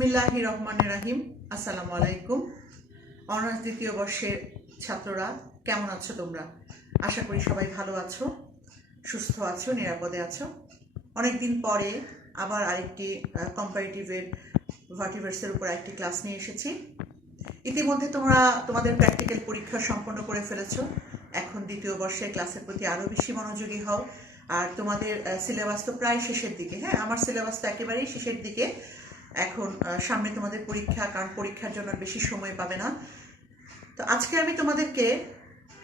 বিসমিল্লাহির রহমানির রহিম। আসসালামু আলাইকুম। অনার্স দ্বিতীয় বর্ষের ছাত্ররা কেমন আছো তোমরা? আশা করি সবাই ভালো আছো, সুস্থ আছো, নিরাপদে আছো। অনেকদিন পরে আবার আরেকটি কম্পারেটিভের ভার্টিব্রেটসের উপর একটি ক্লাস নিয়ে এসেছি। ইতিমধ্যে তোমরা তোমাদের প্র্যাকটিক্যাল পরীক্ষা সম্পন্ন করে ফেলেছো। এখন দ্বিতীয় বর্ষের ক্লাসের প্রতি আরও বেশি মনোযোগী হও। আর তোমাদের সিলেবাস তো প্রায় শেষের দিকে। হ্যাঁ, আমার সিলেবাস তো একেবারেই শেষের দিকে। এখন সামনে তোমাদের পরীক্ষা, কারণ পরীক্ষার জন্য বেশি সময় পাবে না। তো আজকে আমি তোমাদেরকে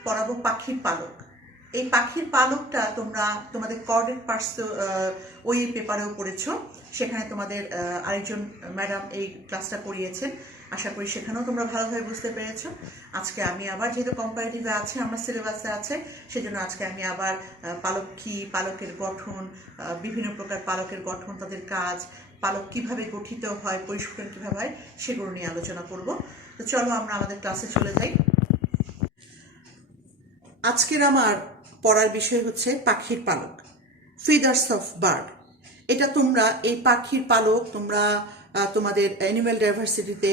পড়াবো পাখির পালক। এই পাখির পালকটা তোমরা তোমাদের কোঅর্ডিনেট পার্টস ওই পেপারেও পড়েছো। সেখানে তোমাদের আরেকজন ম্যাডাম এই ক্লাসটা করিয়েছেন। আশা করি সেখানেও তোমরা ভালোভাবে বুঝতে পেরেছো। আজকে আমি আবার, যেহেতু কম্পারেটিভে আছে, আমার সিলেবাসে আছে, সেজন্য আজকে আমি আবার পালক কি, পালকের গঠন, বিভিন্ন প্রকার পালকের গঠন, তাদের কাজ, পালক কিভাবে গঠিত হয়, পরিস্ফুটন কিভাবে হয়, সেগুলো নিয়ে আলোচনা করব। তো চলো আমরা আমাদের ক্লাসে চলে যাই। আজকের আমার পড়ার বিষয় হচ্ছে পাখির পালক, ফিদার্স অফ বার্ড। এটা তোমরা এই পাখির পালক তোমরা তোমাদের অ্যানিম্যাল ডাইভার্সিটিতে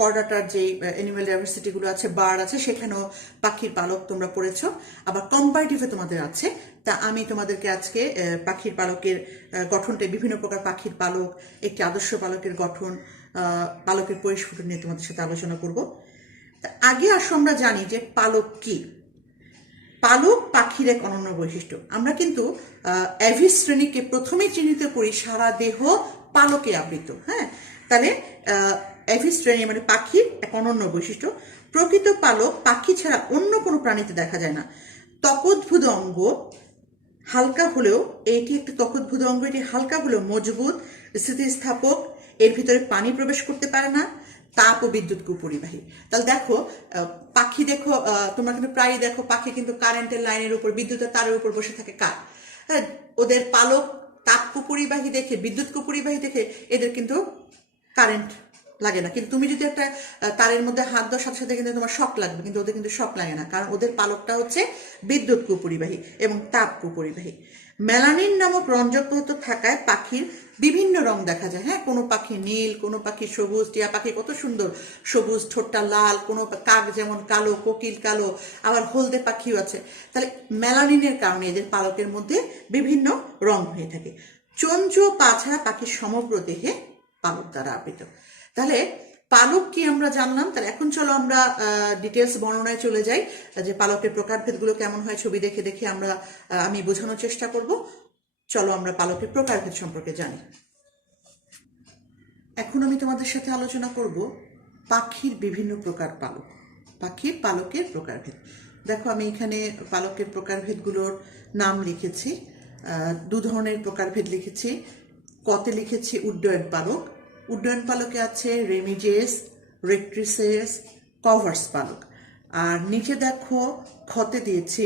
কর্ডাটার যে অ্যানিম্যাল ডাইভার্সিটিগুলো আছে, বার্ড আছে, সেখানেও পাখির পালক তোমরা পড়েছো। আবার কম্পারেটিভে তোমাদের আছে। তা আমি তোমাদেরকে আজকে পাখির পালকের গঠনটা, বিভিন্ন প্রকার পাখির পালক, একটি আদর্শ পালকের গঠন, পালকের পরিস্ফুটন নিয়ে তোমাদের সাথে আলোচনা করব। তা আগে আসো আমরা জানি যে পালক কি। পালক পাখির এক অনন্য বৈশিষ্ট্য। আমরা কিন্তু অ্যাভিস শ্রেণীকে প্রথমেই চিহ্নিত করি সারা দেহ পালকে আবৃত। হ্যাঁ, তাহলে অ্যাভিস শ্রেণী মানে পাখির এক অনন্য বৈশিষ্ট্য। প্রকৃত পালক পাখি ছাড়া অন্য কোনো প্রাণীতে দেখা যায় না। ত্বকোদ্ভূত অঙ্গ হালকা হলেও, এটি একটি ত্বকোদ্ভূত অঙ্গ, এটি হালকা হলেও মজবুত, স্থিতিস্থাপক, এর ভিতরে পানি প্রবেশ করতে পারে না, তাপ ও বিদ্যুৎ কুপরিবাহী। তাহলে দেখো পাখি, দেখো তোমরা কিন্তু প্রায়ই দেখো পাখি কিন্তু কারেন্টের লাইনের উপর, বিদ্যুতের তারের উপর বসে থাকে। হ্যাঁ, ওদের পালক তাপ কুপরিবাহী দেখে, বিদ্যুৎ কুপরিবাহী দেখে এদের কিন্তু কারেন্ট লাগে না। কিন্তু তুমি যদি একটা তারের মধ্যে হাত দেওয়ার সাথে সাথে কিন্তু তোমার শক লাগবে, কিন্তু ওদের কিন্তু শক লাগে না, কারণ ওদের পালকটা হচ্ছে বিদ্যুৎ কুপরিবাহী এবং তাপ কুপরিবাহী। মেলানিন নামক রঞ্জক পদার্থ থাকায় পাখির বিভিন্ন রং দেখা যায়। হ্যাঁ, কোনো পাখি নীল, কোনো পাখি সবুজ, টিয়া পাখি কত সুন্দর সবুজ, ঠোঁটটা লাল, কোনো কাক যেমন কালো, কোকিল কালো, আবার হলদে পাখিও আছে। তাহলে মেলানিনের কারণে এদের পালকের মধ্যে বিভিন্ন রং হয়ে থাকে। চঞ্চু পা ছাড়া পাখির সমগ্র দেহে পালক দ্বারা আবৃত। তাহলে পালক কি আমরা জানলাম। তাহলে এখন চলো আমরা ডিটেলস বর্ণনায় চলে যাই, যে পালকের প্রকারভেদগুলো কেমন হয় ছবি দেখে দেখে আমি বোঝানোর চেষ্টা করব। চলো আমরা পালকের প্রকারভেদ সম্পর্কে জানি। এখন আমি তোমাদের সাথে আলোচনা করব পাখির বিভিন্ন প্রকার পালক, পাখির পালকের প্রকারভেদ। দেখো আমি এখানে পালকের প্রকারভেদগুলোর নাম লিখেছি। দু ধরনের প্রকারভেদ লিখেছি। কতে লিখেছি উড্ডয়ন পালক। উড্ডয়ন পালকে আছে রেমিজেস, রেক্ট্রিসেস, কভার্স পালক। আর নিচে দেখো খতে দিয়েছি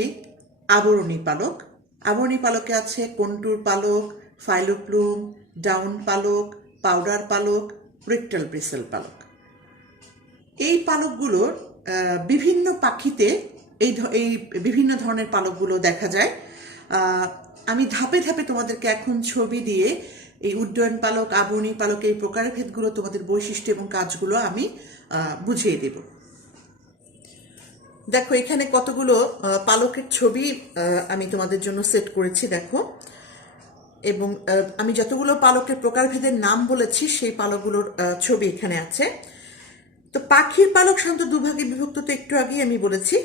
আবরণী পালক। আবরণী পালকে আছে কন্টুর পালক, ফাইলোপ্লুম, ডাউন পালক, পাউডার পালক, রিক্টাল ব্রিসেল পালক। এই পালকগুলোর বিভিন্ন পাখিতে এই বিভিন্ন ধরনের পালকগুলো দেখা যায়। আমি ধাপে ধাপে তোমাদেরকে এখন ছবি দিয়ে এই উড্ডয়ন পালক, আবরণী পালক, এই প্রকারভেদগুলো, তোমাদের বৈশিষ্ট্য এবং কাজগুলো আমি বুঝিয়ে দেব। দেখো এখানে কতগুলো পালকের ছবি আমি তোমাদের জন্য সেট করেছি, দেখো। এবং আমি যতগুলো পালকের প্রকারভেদের নাম বলেছি সেই পালকগুলোর ছবি এখানে আছে। তো পাখির পালক সাধারণত দুভাগে বিভক্ত, তো একটু আগেই আমি বলেছি।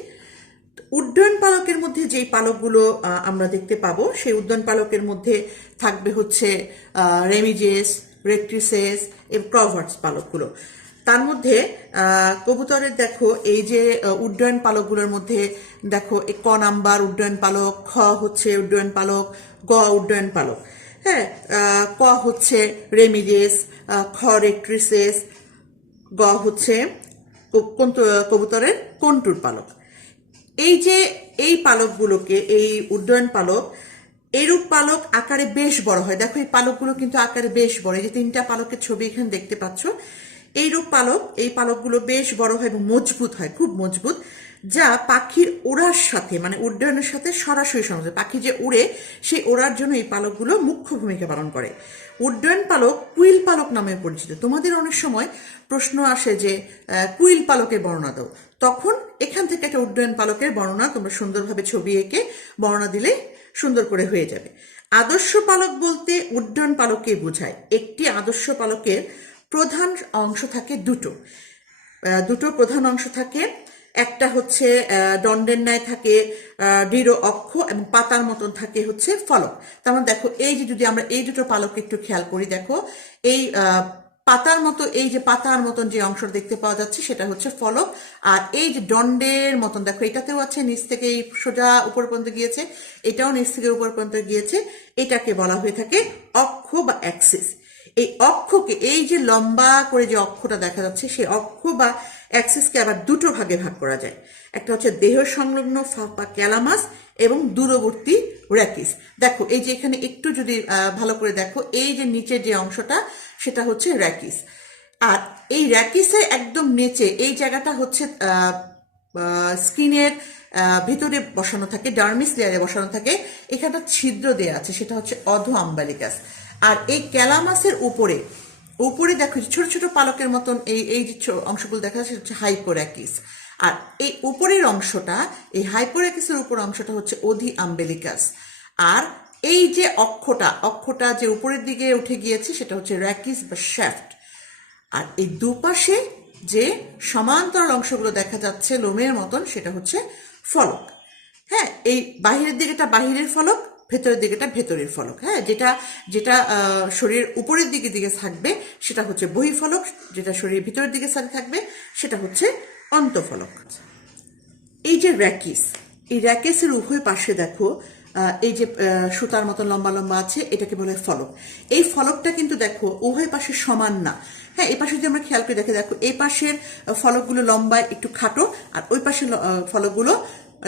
উড্ডয়ন পালকের মধ্যে যেই পালকগুলো আমরা দেখতে পাবো, সেই উড্ডয়ন পালকের মধ্যে থাকবে হচ্ছে রেমিজেস, রেক্ট্রিসেস এবং কভার্স পালকগুলো। তার মধ্যে কবুতরের দেখো এই যে উড্ডয়ন পালকগুলোর মধ্যে দেখো ক নাম্বার উড্ডয়ন পালক, খ হচ্ছে উড্ডয়ন পালক, গ উড্ডয়ন পালক। হ্যাঁ, ক হচ্ছে রেমিজেস, খ রেক্ট্রিসেস, গ হচ্ছে কবুতরের কন্টুর পালক। এই যে এই পালকগুলোকে, এই উড্ডয়ন পালক, এরূপ পালক আকারে বেশ বড় হয়। দেখো এই পালকগুলো কিন্তু আকারে বেশ বড়, এই যে তিনটা পালকের ছবি এখানে দেখতে পাচ্ছ। এইরূপ পালক, এই পালকগুলো বেশ বড় হয় এবং মজবুত হয়, খুব মজবুত। যা পাখির ওড়ার সাথে মানে উড্ডয়নের সাথে সরাসরি সংযুক্ত। পাখি যে উড়ে সেই ওড়ার জন্য এই পালকগুলো মুখ্য ভূমিকা পালন করে। উড্ডয়ন পালক কুইল পালক নামে পরিচিত। তোমাদের অনেক সময় প্রশ্ন আসে যে কুইল পালকের বর্ণনা দাও, তখন এখান থেকে একটা উড্ডয়ন পালকের বর্ণনা তোমরা সুন্দরভাবে ছবি এঁকে বর্ণনা দিলে সুন্দর করে হয়ে যাবে। আদর্শ পালক বলতে উড্ডয়ন পালককে বোঝায়। একটি আদর্শ পালকের প্রধান অংশ থাকে দুটো প্রধান অংশ থাকে। একটা হচ্ছে দণ্ডের ন্যায় থাকে দৃঢ় অক্ষ এবং পাতার মতন থাকে হচ্ছে ফলক। তার মানে দেখো এই যে যদি আমরা এই দুটো পালক একটু খেয়াল করি, দেখো এই পাতার মতো এই যে পাতার মতন যে অংশ দেখতে পাওয়া যাচ্ছে সেটা হচ্ছে ফলক। আর এই যে দণ্ডের মতন দেখো এটাতেও আছে, নিচ থেকে এই সোজা উপর পর্যন্ত গিয়েছে, এটাও নিচ থেকে উপর পর্যন্ত গিয়েছে, এটাকে বলা হয়ে থাকে অক্ষ বা অ্যাক্সিস। এই অক্ষকে এই যে লম্বা করে যে অক্ষটা দেখা যাচ্ছে সেই অক্ষ বা অ্যাক্সিসকে আবার দুটো ভাগে ভাগ করা যায়। একটা হচ্ছে দেহ সংলগ্ন বা ক্যালামাস এবং দূরবর্তী র্যাকিস। দেখো এই যে এখানে একটু যদি ভালো করে দেখো, এই যে নিচের যে অংশটা সেটা হচ্ছে র্যাকিস। আর এই র্যাকিসের একদম নিচে এই জায়গাটা হচ্ছে স্কিনের ভিতরে বসানো থাকে, ডার্মিস লেয়ারে বসানো থাকে। এখানটা ছিদ্র দেওয়া আছে, সেটা হচ্ছে অধো আম্বালিকাস। আর এই ক্যালামাসের উপরে দেখো ছোট ছোট পালকের মতন এই যে অংশগুলো দেখা যাচ্ছে হচ্ছে হাইপোর্যাকিস। আর এই উপরের অংশটা, এই হাইপোর্যাকিসের উপর অংশটা হচ্ছে অধি আম্বেলিকাস। আর এই যে অক্ষটা যে উপরের দিকে উঠে গিয়েছে সেটা হচ্ছে র্যাকিস বা শ্যাফট। আর এই দুপাশে যে সমান্তরাল অংশগুলো দেখা যাচ্ছে লোমের মতন সেটা হচ্ছে ফলক। হ্যাঁ, এই বাহিরের দিকেটা বাহিরের ফলক, ভেতরের দিকেটা ভেতরের ফলক। হ্যাঁ, যেটা শরীরের উপরের দিকে থাকবে সেটা হচ্ছে বহিঃফলক, যেটা শরীরের ভিতরের দিকে থাকবে সেটা হচ্ছে অন্তঃফলক। এই যে র্যাকিস, এই র্যাকিসের উভয় পাশে দেখো এই যে সুতার মতো লম্বা লম্বা আছে, এটাকে বলে ফলক। এই ফলকটা কিন্তু দেখো উভয় পাশে সমান না। হ্যাঁ, এই পাশে যদি আমরা খেয়াল করে দেখো এই পাশের ফলকগুলো লম্বায় একটু খাটো, আর ওই পাশের ফলকগুলো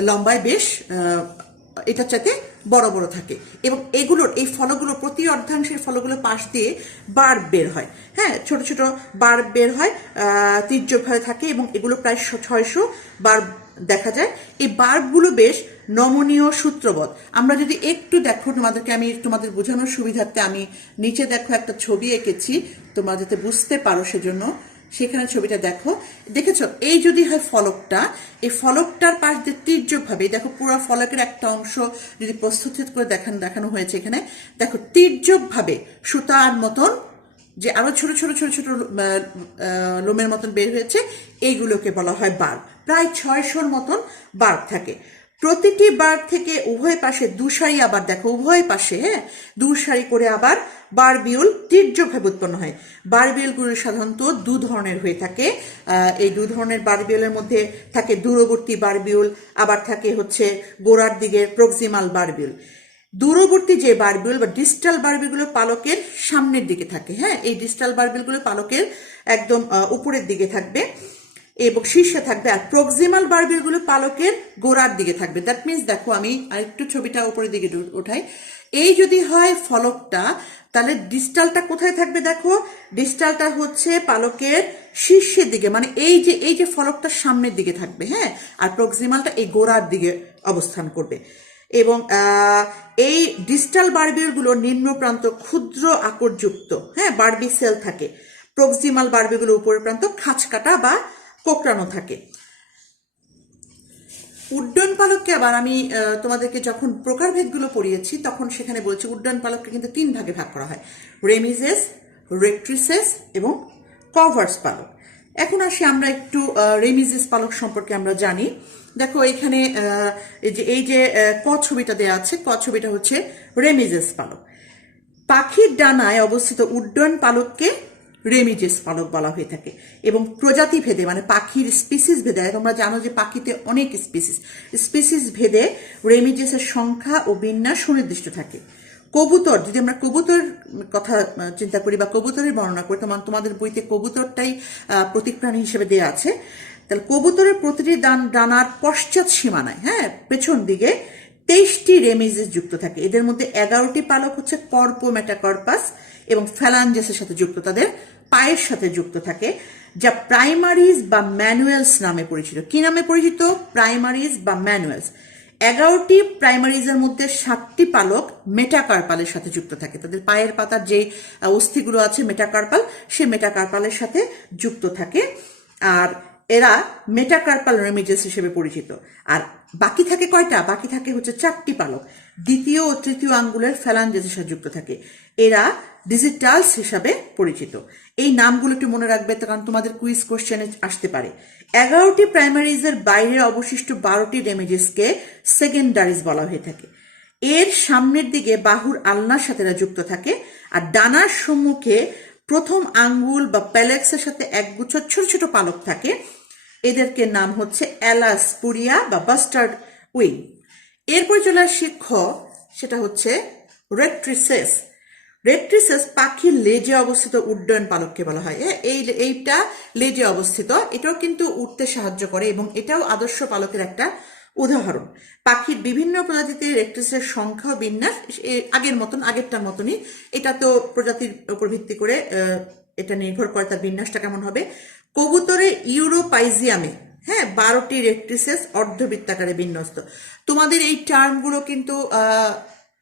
লম্বায় বেশ এটার চাইতে বড় বড় থাকে। এবং এই ফলকগুলো প্রতি অর্ধাংশের ফলকগুলো পাশ দিয়ে বার বের হয়। হ্যাঁ, ছোট ছোট বার বের হয়, তীর্যকভাবে থাকে এবং এগুলো প্রায় 600 বার দেখা যায়। এই বারগুলো বেশ নমনীয় সূত্রবৎ। আমরা যদি একটু দেখো, তোমাদের বোঝানোর সুবিধার্থে আমি নিচে দেখো একটা ছবি এঁকেছি তোমরা যাতে বুঝতে পারো, সেজন্য সেখানে ছবিটা দেখেছ। এই যদি হয় ফলকটা, এই ফলকটার পাশ দিয়ে তীর্যকভাবে দেখো পুরো ফলকের একটা অংশ যদি প্রস্তুত করে দেখানো হয়েছে এখানে, দেখো তীর্যকভাবে সুতার মতন যে আরো ছোট ছোট ছোট ছোট লোমের মতন বের হয়েছে, এইগুলোকে বলা হয় বার। প্রায় 600 মতন বার থাকে। প্রতিটি বার থেকে উভয় পাশে দুসারি, আবার দেখো উভয় পাশে দুসারি করে আবার বারবিউল তীর্যকভাবে উৎপন্ন হয়। বারবিউলগুলো সাধারণত দু ধরনের হয়ে থাকে। এই দু ধরনের বারবিউলের মধ্যে থাকে দূরবর্তী বারবিউল, আবার থাকে হচ্ছে গোড়ার দিকে প্রক্সিমাল বারবিউল। দূরবর্তী যে বারবিউল বা ডিস্টাল বারবিউলগুলো পালকের সামনের দিকে থাকে। হ্যাঁ, এই ডিস্টাল বারবিউলগুলো পালকের একদম উপরের দিকে থাকবে এবং শীর্ষে থাকবে। আর প্রক্সিমাল বারবিউলগুলো পালকের গোড়ার দিকে থাকবে। দ্যাট মিনস দেখো আমি আরেকটু ছবিটা উপরের দিকে উঠাই। এই যদি হয় ফলকটা, তাহলে ডিস্টালটা কোথায় থাকবে? দেখো ডিস্টালটা হচ্ছে পালকের শীর্ষের দিকে, মানে এই যে ফলকটা সামনের দিকে থাকবে। হ্যাঁ, আর প্রক্সিমালটা এই গোড়ার দিকে অবস্থান করবে। এবং এই ডিস্টাল বারবিউলগুলো নিম্ন প্রান্ত ক্ষুদ্র আকরযুক্ত, হ্যাঁ, বারবি সেল থাকে। প্রক্সিমাল বারবিগুলো উপরের প্রান্ত খাঁচকাটা বা কোকড়ানো থাকে। উড্ডয়ন পালককে আবার আমি তোমাদেরকে যখন প্রকারভেদগুলো পড়িয়েছি তখন সেখানে বলছি উড্ডয়ন পালককে কিন্তু 3 ভাগে ভাগ করা হয়: রেমিজেস, রেক্ট্রিসেস এবং কভার্স পালক। এখন আসি আমরা একটু রেমিজেস পালক সম্পর্কে আমরা জানি। দেখো এখানে এই যে ক ছবিটা দেওয়া আছে, ক ছবিটা হচ্ছে রেমিজেস পালক। পাখির ডানায় অবস্থিত উড্ডয়ন পালককে রেমিজেস পালক বলা হয়ে থাকে। এবং প্রজাতি ভেদে মানে পাখির স্পিসিস ভেদে, তোমরা জানো যে পাখিতে অনেক স্পিসিস ভেদে রেমিজেসের সংখ্যা ও বিন্যাস সুনির্দিষ্ট থাকে। কবুতর, যদি আমরা কবুতর কথা চিন্তা করি বা কবুতরের বর্ণনা করি, তোমাদের বইতে কবুতরটাই প্রতীক প্রাণী হিসেবে দেওয়া আছে। তাহলে কবুতরের প্রতিটি ডানার পশ্চাৎ সীমানায়, হ্যাঁ, পেছন দিকে 23টি রেমিজেস যুক্ত থাকে। এদের মধ্যে 11টি পালক হচ্ছে কর্পো মেটাকর্পাস এবং ফ্যালাঞ্জেসের সাথে যুক্ত, তাদের পায়ের সাথে যুক্ত থাকে। যা প্রাইমারিজ বা ম্যানুয়ালস নামে পরিচিত। কি নামে পরিচিত? প্রাইমারিজ বা ম্যানুয়ালস। 11টি প্রাইমারিজের মধ্যে 7টি পালক মেটাকার্পালের সাথে যুক্ত থাকে। তাদের পায়ের পাতার যে অস্থিগুলো আছে মেটাকার্পাল, সে মেটাকার্পালের সাথে যুক্ত থাকে, আর এরা মেটাকার্পাল রেমিজেস হিসেবে পরিচিত। আর বাকি থাকে কয়টা? বাকি থাকে হচ্ছে 4টি পালক, দ্বিতীয় ও তৃতীয় আঙ্গুলের ফ্যালাঞ্জেসের সাথে যুক্ত থাকে। এরা ডিজিটালস হিসাবে পরিচিত। এই নামগুলো একটু মনে রাখবে, কারণ তোমাদের কুইজ কোশ্চেনে আসতে পারে। 11টি প্রাইমারিজের বাইরে অবশিষ্ট 12টি রেমিজেসকে সেকেন্ডারিজ বলা হয়ে থাকে। এর সামনের দিকে বাহুর আলনার সাথে এরা যুক্ত থাকে, আর ডানার সম্মুখে প্রথম আঙ্গুল বা প্যালেক্সের সাথে একগুচ্ছ ছোট ছোট পালক থাকে। এদেরকে নাম হচ্ছে অ্যালাসপুরিয়া বা বাস্টার্ড উইং। এরপর চলে আসি খ, সেটা হচ্ছে রেট্রিসেস। রেট্রিসেস পাখির লেজে অবস্থিত উড্ডয়ন পালককে বলা হয়। এইটা লেজে অবস্থিত, এটাও কিন্তু উঠতে সাহায্য করে এবং এটাও আদর্শ পালকের একটা উদাহরণ। পাখির বিভিন্ন প্রজাতিতে রেট্রিসের সংখ্যা ও বিন্যাস আগেরটার মতনই। এটা তো প্রজাতির উপর ভিত্তি করে এটা নির্ভর করে তার বিন্যাসটা কেমন হবে। কবুতরে ইউরোপাইজিয়ামে 12টি রেট্রিসেস অর্ধবৃত্তাকারে বিন্যস্ত। তোমাদের এই টার্মগুলো কিন্তু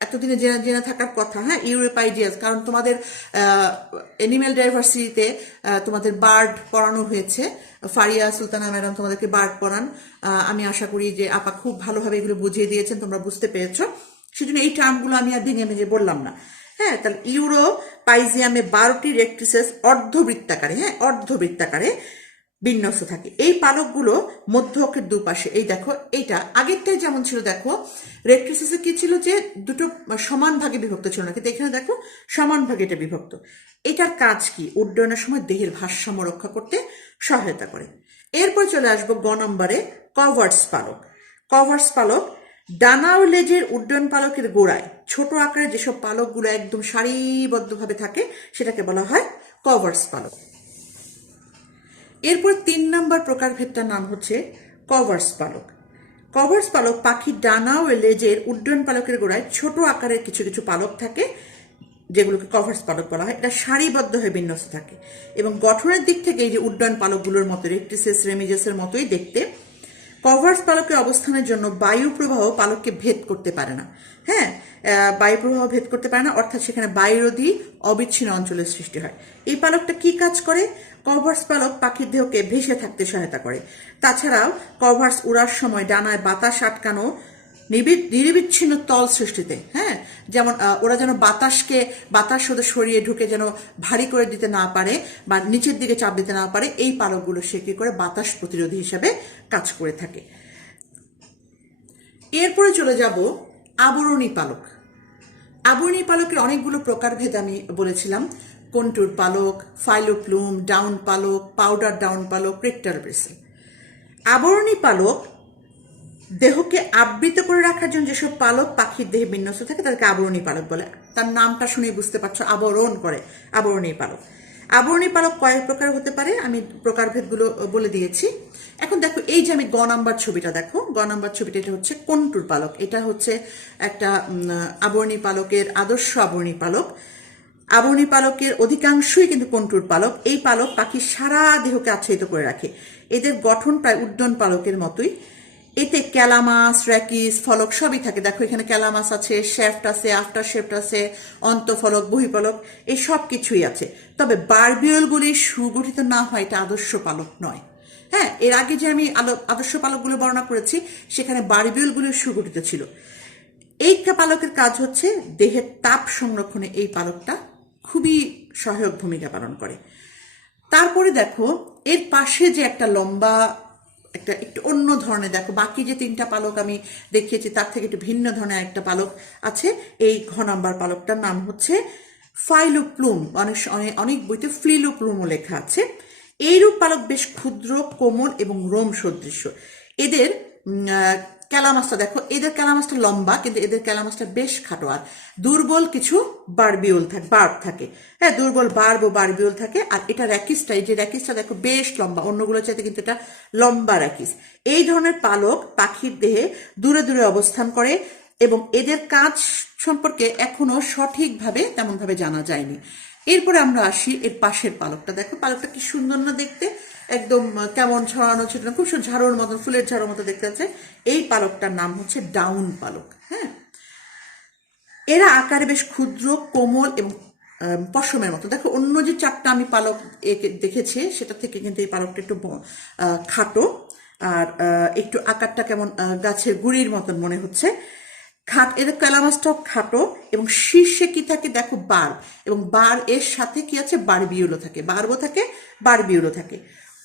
এতদিনে জেনে থাকার কথা। ইউরোপাইজিয়াস, কারণ তোমাদের অ্যানিম্যাল ডাইভার্সিটিতে তোমাদের বার্ড পড়ানো হয়েছে। ফারিয়া সুলতানা ম্যাডাম তোমাদেরকে বার্ড পড়ান। আমি আশা করি যে আপা খুব ভালোভাবে এগুলো বুঝিয়ে দিয়েছেন, তোমরা বুঝতে পেরেছো। সেজন্য এই টার্মগুলো আমি আর ভেঙে ভেঙে বললাম না। তাহলে ইউরোপাইজিয়ামে 12টি রেট্রিসেস অর্ধবৃত্তাকারে বিন্যস্ত থাকে। এই পালকগুলো মধ্য অক্ষের দুপাশে, এই দেখো এইটা আগেরটাই যেমন ছিল, দেখো রেট্রিসেসে কি ছিল যে দুটো সমান ভাগে বিভক্ত ছিল না, কিন্তু এখানে দেখো সমান ভাগে এটা বিভক্ত। এটার কাজ কি? উড্ডয়নের সময় দেহের ভারসাম্য রক্ষা করতে সহায়তা করে। এরপর চলে আসবো গ নম্বরে, কভার্স পালক। কভার্স পালক ডানা ও লেজের উড্ডয়ন পালকের গোড়ায় ছোট আকারে যেসব পালকগুলো একদম সারিবদ্ধভাবে থাকে সেটাকে বলা হয় কভার্স পালক। এরপর 3 নম্বর প্রকারভেদটার নাম হচ্ছে কভার্স পালক। কভার্স পালক পাখির ডানা ও লেজের উড্ডয়ন পালকের গোড়ায় ছোট আকারের কিছু কিছু পালক থাকে, যেগুলোকে কভার্স পালক বলা হয়। এটা সারিবদ্ধ হয়ে বিন্যস্ত থাকে এবং গঠনের দিক থেকে এই যে উড্ডয়ন পালকগুলোর মতো রেট্রিসেস রেমিজেসের মতোই দেখতে। কভার্স পালকের অবস্থানের জন্য বায়ু প্রবাহ পালককে ভেদ করতে পারে না। বায়ু প্রবাহ ভেদ করতে পারে না, অর্থাৎ সেখানে বায়ুরোধী অবিচ্ছিন্ন অঞ্চলের সৃষ্টি হয়। এই পালকটা কি কাজ করে? কভার্স পালক পাখির দেহকে ভেসে থাকতে সহায়তা করে। তাছাড়াও কভার্স উড়ার সময় ডানায় বাতাস আটকানো, নিরবিচ্ছিন্ন তল সৃষ্টিতে, যেমন ওরা যেন বাতাস ওদের শরীরে ঢুকে যেন ভারী করে দিতে না পারে বা নিচের দিকে চাপ দিতে না পারে, এই পালকগুলো সে কি করে বাতাস প্রতিরোধী হিসাবে কাজ করে থাকে। এরপরে চলে যাব আবরণী পালক। আবরণী পালকের অনেকগুলো প্রকারভেদ আমি বলেছিলাম। কন্টুর পালক, ফাইলোপ্লুম, ডাউন পালক, পাউডার ডাউন পালক, রেক্টাল ব্রেসেল। আবরণী পালক দেহকে আবৃত করে রাখার জন্য যেসব পালক পাখির দেহে বিন্যস্ত থাকে তাদেরকে আবরণী পালক বলে। তার নামটা শুনেই বুঝতে পারছো, আবরণ করে আবরণী পালক। আবরণী পালক কয়েক প্রকার হতে পারে, আমি প্রকারভেদগুলো বলে দিয়েছি। এখন দেখো এই যে আমি গ নাম্বার ছবিটা দেখো, গ নাম্বার ছবিটা এটা হচ্ছে কন্টুর পালক। এটা হচ্ছে একটা আবরণী পালকের আদর্শ আবরণী পালক। আবরণী পালকের অধিকাংশই কিন্তু কন্টুর পালক। এই পালক পাখির সারা দেহকে আচ্ছাদিত করে রাখে। এদের গঠন প্রায় উড্ডয়ন পালকের মতোই। এতে ক্যালামাস, র্যাকিস, ফলক সবই থাকে। দেখো এখানে ক্যালামাস আছে, শ্যাফট আছে, আফটার শ্যাফট আছে, অন্তঃফলক, বহিফলক, এই সব কিছুই আছে। তবে বারবিউলগুলি সুগঠিত না হয় এটা আদর্শ পালক নয়। এর আগে যে আমি আদর্শ পালকগুলো বর্ণনা করেছি সেখানে বারবিউলগুলি সুগঠিত ছিল। এই পালকের কাজ হচ্ছে দেহের তাপ সংরক্ষণে এই পালকটা খুবই সহায়ক ভূমিকা পালন করে। তারপরে দেখো এর পাশে যে একটা লম্বা একটু অন্য ধরনের, দেখো বাকি যে 3টা পালক আমি দেখিয়েছি তার থেকে একটু ভিন্ন ধরনের একটা পালক আছে। এই ঘ নাম্বার পালকটার নাম হচ্ছে ফাইলোপ্লুম। অনেক বইতে ফ্লিলোপ্লুমও লেখা আছে। এইরূপ পালক বেশ ক্ষুদ্র, কোমল এবং রোম সদৃশ্য। এদের ক্যালামাসটা দেখো, এদের ক্যালামাসটা লম্বা কিন্তু এদের ক্যালামাসটা বেশ খাটো, আর দুর্বল কিছু বারবিউল থাকে। দুর্বল বার্ব ও বারবিউল থাকে। আর এটা র্যাকিসটা, এই যে র্যাকিসটা দেখো বেশ লম্বা, অন্যগুলো চাইতে কিন্তু এটা লম্বা র্যাকিস। এই ধরনের পালক পাখির দেহে দূরে দূরে অবস্থান করে এবং এদের কাজ সম্পর্কে এখনো সঠিকভাবে তেমনভাবে জানা যায়নি। এরপরে আমরা আসি এর পাশের পালকটা। দেখো পালকটা কি সুন্দর না দেখতে, একদম কেমন ছড়ানো ছিটানো, খুব সুন্দর ঝাড়ুর মতন, ফুলের ঝাড়ুর মতো দেখতে আছে। এই পালকটার নাম হচ্ছে ডাউন পালক। হ্যাঁ, এরা আকারে বেশ ক্ষুদ্র, কোমল এবং পশমের মতো। দেখো অন্য যে চারটা আমি পালক দেখেছি সেটা থেকে কিন্তু এই পালকটা একটু খাটো, আর একটু আকারটা কেমন গাছের গুড়ির মতন মনে হচ্ছে। এদের ক্যালামাসটাও খাটো এবং শীর্ষে কি থাকে দেখো বার, এবং বার এর সাথে কি আছে বারবিউলো থাকে, বারবো থাকে, বারবিউলো থাকে।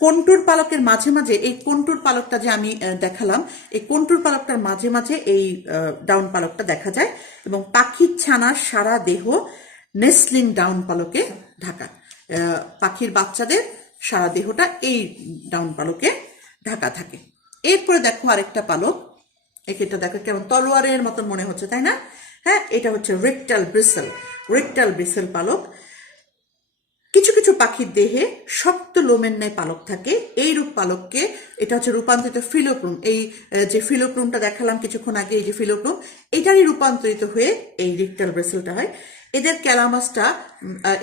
কন্টুর পালকের মাঝে মাঝে, এই কন্টুর পালকটা যে আমি দেখালাম, এই কন্টুর পালকটার মাঝে মাঝে এই ডাউন পালকটা দেখা যায়, এবং পাখির ছানার সারা দেহ নেসলিং ডাউন পালকে ঢাকা। পাখির বাচ্চাদের সারা দেহটা এই ডাউন পালকে ঢাকা থাকে। এরপরে দেখো আরেকটা পালক, এটা দেখো কেমন তলোয়ারের মতন মনে হচ্ছে, তাই না? হ্যাঁ, এটা হচ্ছে রেকটাল ব্রিসেল, রেকটাল ব্রিসেল পালক। কিছু কিছু পাখির দেহে শক্ত লোমের ন্যায় পালক থাকে। এই রূপ পালককে, এটা হচ্ছে রূপান্তরিত ফিলোপ্লুম। এই যে ফিলোপ্লুমটা দেখালাম কিছুক্ষণ আগে, এই যে ফিলোপ্লুম, এটারই রূপান্তরিত হয়ে এই রেকটাল ব্রিসেলটা হয়। এদের ক্যালামাসটা,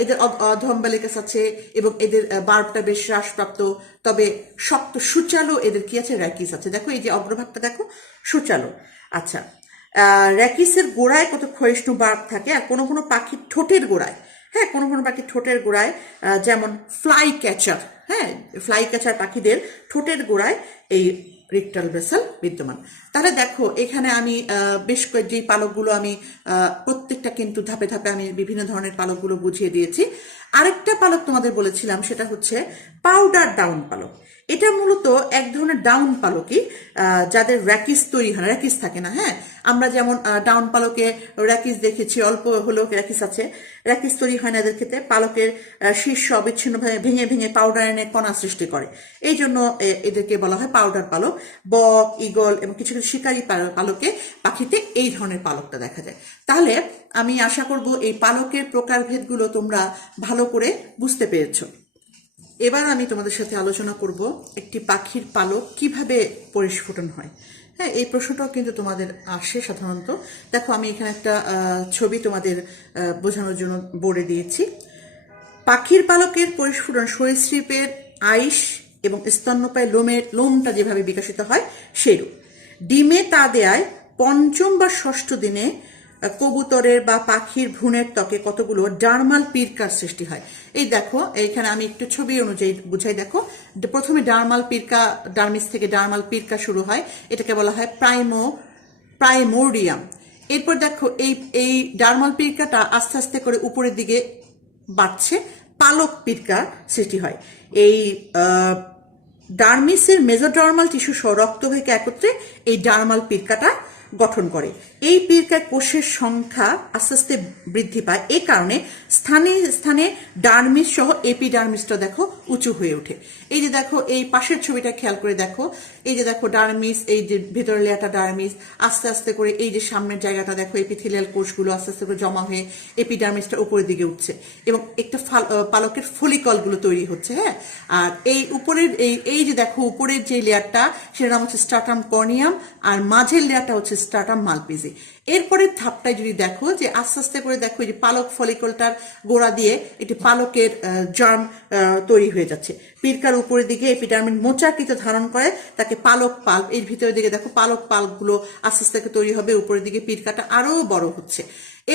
এদের অধম্বালিকাস আছে এবং এদের বার্বটা বেশ হ্রাসপ্রাপ্ত, তবে শক্ত সুচালো এদের কি আছে, র্যাকিস আছে। দেখো এই যে অগ্রভাগটা দেখো সুচালো। আচ্ছা, র্যাকিসের গোড়ায় কত ক্ষয়িষ্ণু বার্ব থাকে, আর কোনো কোনো পাখির ঠোঁটের গোড়ায়, হ্যাঁ কোনো কোনো পাখির ঠোঁটের গোড়ায়, যেমন ফ্লাই ক্যাচার, হ্যাঁ ফ্লাই ক্যাচার পাখিদের ঠোঁটের গোড়ায় এই রেকটাল ব্রেসেল বিদ্যমান। তাহলে দেখো এখানে আমি বেশ কয়েক যে পালকগুলো আমি প্রত্যেকটা কিন্তু ধাপে ধাপে আমি বিভিন্ন ধরনের পালকগুলো বুঝিয়ে দিয়েছি। আরেকটা পালক তোমাদের বলেছিলাম, সেটা হচ্ছে পাউডার ডাউন পালক। এটা মূলত এক ধরনের ডাউন পালকই, যাদের র্যাকিস তৈরি হয় না, র্যাকিস থাকে না। হ্যাঁ, আমরা যেমন ডাউন পালকে র্যাকিস দেখেছি, অল্প হলেও র্যাকিস আছে, র্যাকিস তৈরি হয় না এদের ক্ষেত্রে। পালকের শীর্ষ অবিচ্ছিন্নভাবে ভেঙে ভেঙে পাউডার এনে কণা সৃষ্টি করে, এই জন্য এদেরকে বলা হয় পাউডার পালক। বক, ঈগল এবং কিছু কিছু শিকারী পালকে পাখিতে এই ধরনের পালকটা দেখা যায়। তাহলে আমি আশা করব এই পালকের প্রকারভেদগুলো তোমরা ভালো করে বুঝতে পেরেছো। এবার আমি তোমাদের সাথে আলোচনা করব একটি পাখির পালক কিভাবে পরিস্ফুটন হয়। হ্যাঁ, এই প্রশ্নটাও কিন্তু তোমাদের আসে সাধারণত। দেখো আমি এখানে একটা ছবি তোমাদের বোঝানোর জন্য বোর্ডে দিয়েছি। পাখির পালকের পরিস্ফুটন সরীসৃপের আইস এবং স্তন্যপায়ী লোমটা যেভাবে বিকশিত হয় সেইরূপ। ডিমে তা দেয়ায় পঞ্চম বা ষষ্ঠ দিনে কবুতরের বা পাখির ভ্রূণের ত্বকে কতগুলো ডার্মাল পিরকার সৃষ্টি হয়। এই দেখো এইখানে আমি একটু ছবি অনুযায়ী বুঝাই। দেখো প্রথমে ডার্মাল পিরকা, ডার্মিস থেকে ডার্মাল পিরকা শুরু হয়, এটাকে বলা হয় প্রাইমোর্ডিয়াম। এরপর দেখো এই এই ডার্মাল পিরকাটা আস্তে আস্তে করে উপরের দিকে বাড়ছে, পালক পিরকা সৃষ্টি হয়। এই ডার্মিসের মেজোডার্মাল টিস্যু সহ রক্তবাহিকা একত্রে এই ডার্মাল পিরকাটা গঠন করে। এই পিরকার কোষের সংখ্যা আস্তে আস্তে বৃদ্ধি পায়, এই কারণে স্থানে স্থানে ডার্মিস সহ এপিডার্মিসটা দেখো উঁচু হয়ে ওঠে। এই যে দেখো এই পাশের ছবিটা খেয়াল করে দেখো, এই যে দেখো ডার্মিস, এই যে ভেতরের লেয়ারটা ডার্মিস, আস্তে আস্তে করে এই যে সামনের জায়গাটা দেখো এপিথেলিয়াল কোষগুলো আস্তে আস্তে করে জমা হয়ে এপিডার্মিসটা উপরের দিকে উঠছে এবং একটা পালকের ফলিকলগুলো তৈরি হচ্ছে। হ্যাঁ, আর এই উপরের এই যে দেখো উপরের যে লেয়ারটা সেটার নাম হচ্ছে স্ট্রাটাম কর্নিয়াম, আর মাঝের লেয়ারটা হচ্ছে স্ট্রাটাম মালপিজি। এরপরের ধাপটায় যদি দেখো যে আস্তে আস্তে করে দেখো এই যে পালক ফলিকলটার গোড়া দিয়ে একটি পালকের জার্ম তৈরি হয়ে যাচ্ছে। পিরকার উপরের দিকে এপিডার্মিস মোচাকৃত ধারণ করে, তাকে পালক পাল্প। এর ভিতরের দিকে দেখো পালক পাল্পগুলো আস্তে আস্তে তৈরি হবে, উপরের দিকে পিরকাটা আরো বড় হচ্ছে।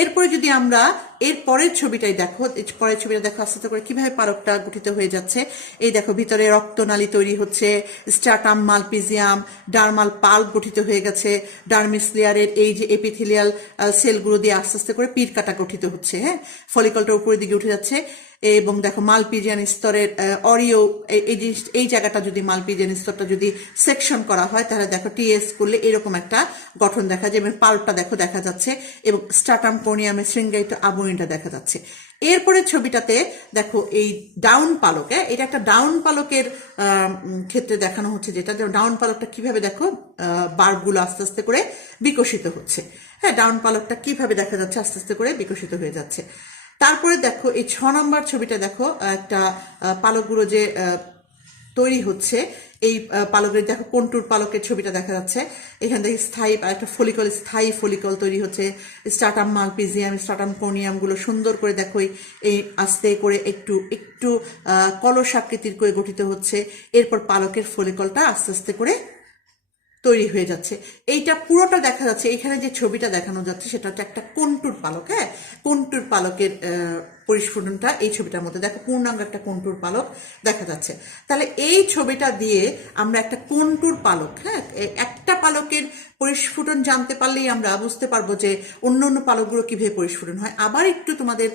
এরপরে যদি আমরা এর পরের ছবিটাই দেখো, পরের ছবিটা দেখো আস্তে আস্তে করে কিভাবে পালকটা গঠিত হয়ে যাচ্ছে। এই দেখো ভিতরে রক্তনালী তৈরি হচ্ছে, স্ট্রাটাম মালপিজিয়াম, ডার্মাল পাল্প গঠিত হয়ে গেছে, ডার্মিস লেয়ারের এই যে এপিথেলিয়াল সেলগুলো দিয়ে আস্তে আস্তে করে পিরকাটা গঠিত হচ্ছে। হ্যাঁ, ফলিকলটা উপরের দিকে উঠে যাচ্ছে এবং দেখো মালপিজিয়ান স্তরের অরিও, এই জায়গাটা যদি মালপিজিয়ান স্তরটা যদি সেকশন করা হয় তাহলে দেখো টিএস করলে এরকম একটা গঠন দেখা যায় এবং পাল্পটা দেখো দেখা যাচ্ছে এবং স্ট্রাটাম কর্নিয়ামের শৃঙ্গায়িত আবরণীটা দেখা যাচ্ছে। এরপরের ছবিটাতে দেখো এই ডাউন পালক, এটা একটা ডাউন পালকের ক্ষেত্রে দেখানো হচ্ছে, যেটা ডাউন পালকটা কিভাবে দেখো বার্বগুলো আস্তে আস্তে করে বিকশিত হচ্ছে। হ্যাঁ, ডাউন পালকটা কিভাবে দেখা যাচ্ছে আস্তে আস্তে করে বিকশিত হয়ে যাচ্ছে। তারপরে দেখো এই 6 নম্বর ছবিটা দেখো, একটা পালকগুলো যে তৈরি হচ্ছে এই পালকের, দেখো কন্টুর পালকের ছবিটা দেখা যাচ্ছে এখান থেকে স্থায়ী একটা ফলিকল, স্থায়ী ফলিকল তৈরি হচ্ছে। স্ট্রাটাম মালপিজিয়াম, স্ট্রাটাম কোনিয়ামগুলো সুন্দর করে দেখো এই আস্তে করে একটু একটু কলস আকৃতির করে গঠিত হচ্ছে। এরপর পালকের ফলিকলটা আস্তে আস্তে করে তৈরি হয়ে যাচ্ছে। এইটা পুরোটা দেখা যাচ্ছে, এখানে যে ছবিটা দেখানো যাচ্ছে সেটা হচ্ছে একটা কন্টুর পালক। হ্যাঁ, কন্টুর পালকের পরিস্ফুটনটা এই ছবিটার মধ্যে দেখো, পূর্ণাঙ্গ একটা কন্টুর পালক দেখা যাচ্ছে। তাহলে এই ছবিটা দিয়ে আমরা একটা কন্টুর পালক, হ্যাঁ, একটা পালকের পরিস্ফুটন জানতে পারলেই আমরা বুঝতে পারবো যে অন্য অন্য পালকগুলো কিভাবে পরিস্ফুটন হয়। আবার একটু তোমাদের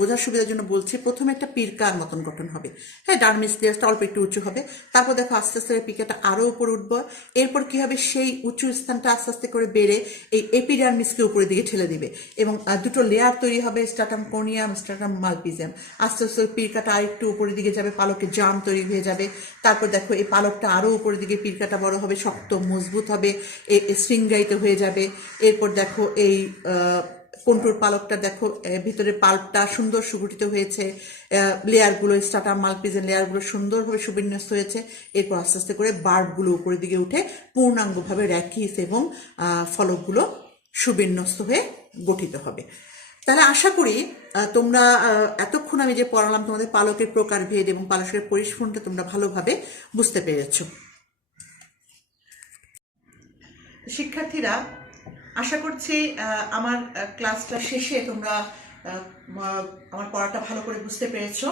বোঝার সুবিধার জন্য বলছি, প্রথমে একটা পিরকার মতন গঠন হবে। হ্যাঁ, ডার্মিস লেয়ারটা অল্প একটু উঁচু হবে, তারপর দেখো আস্তে আস্তে পিকাটা আরো উপরে উঠবে। এরপর কি হবে, সেই উঁচু স্থানটা আস্তে আস্তে করে বেড়ে এই এপিডার্মিসকে উপরের দিকে ঠেলে দিবে এবং দুটো লেয়ার তৈরি হবে, স্ট্রাটাম কোনিয়াম, স্ট্রাটাম মালপিজিয়াম। আস্তে আস্তে পিরকাটা আর একটু উপরের দিকে যাবে, পালকের জাম তৈরি হয়ে যাবে। তারপর দেখো এই পালকটা আরো উপরের দিকে, পিরকাটা বড় হবে, শক্ত মজবুত হবে, শৃঙ্গায়িত হয়ে যাবে। এরপর দেখো এই কন্টুর পালকটা দেখো, ভিতরে পাল্পটা সুন্দর সুগঠিত হয়েছে, লেয়ারগুলো, স্ট্রাটাম মালপিজের লেয়ারগুলো সুন্দরভাবে সুবিন্যস্ত হয়েছে। এরপর আস্তে আস্তে করে বার্বগুলো উপরের দিকে উঠে পূর্ণাঙ্গভাবে র্যাকিস এবং ফলকগুলো সুবিন্যস্ত হয়ে গঠিত হবে। তাহলে আশা করি তোমরা এতক্ষণ আমি যে পড়ালাম তোমাদের পালকের প্রকারভেদ এবং পালকের পরিস্ফুটনটা তোমরা ভালোভাবে বুঝতে পেরেছ। শিক্ষার্থীরা, আশা করছি আমার ক্লাসটা শেষে তোমরা আমার পড়াটা ভালো করে বুঝতে পেরেছো।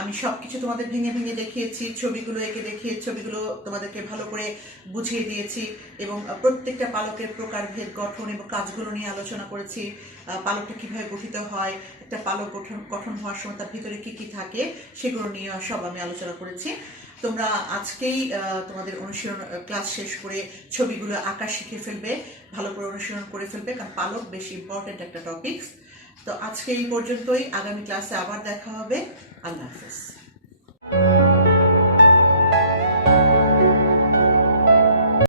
আমি সবকিছু তোমাদের ভেঙে ভেঙে দেখিয়েছি, ছবিগুলো এঁকে দেখিয়ে ছবিগুলো তোমাদেরকে ভালো করে বুঝিয়ে দিয়েছি এবং প্রত্যেকটা পালকের প্রকারভেদ, গঠন এবং কাজগুলো নিয়ে আলোচনা করেছি। পালকটা কিভাবে গঠিত হয়, একটা পালক গঠন হওয়ার সময় তার ভিতরে কি কি থাকে সেগুলো নিয়ে সব আমি আলোচনা করেছি। তোমরা আজকেই তোমাদের অনুশীলন ক্লাস শেষ করে ছবিগুলো আঁকা শিখে ফেলবে, ভালো করে অনুশীলন করে ফেলবে, কারণ পালক বেশি ইম্পর্টেন্ট একটা টপিকস। তো আজকে এই পর্যন্তই, আগামী ক্লাসে আবার দেখা হবে। আল্লাহ হাফেজ।